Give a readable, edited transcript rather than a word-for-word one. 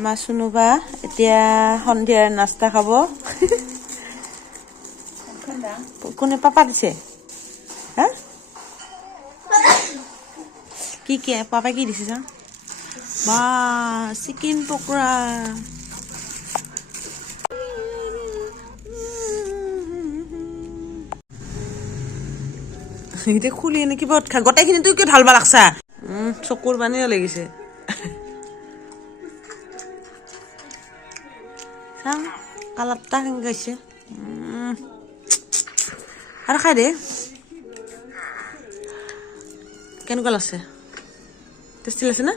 আমাৰ সুনুবা এতিয়া সন্ধিয়াৰ নাস্তা খাব কোনে পাপা দিছে হা কি পাপা কি দিছে যা বা চিকেন পকোড়া এতিয়া খুলি এনে কিবা খা গোটেইখিনি তুই কিয় ঢালবা লাগছা চকুৰ পানীও লাগিছে চাং কালাৰটা কেনেকৈ গৈছে আৰু খাই দে কেনেকুৱা লাগছে টেষ্টি লাগছে না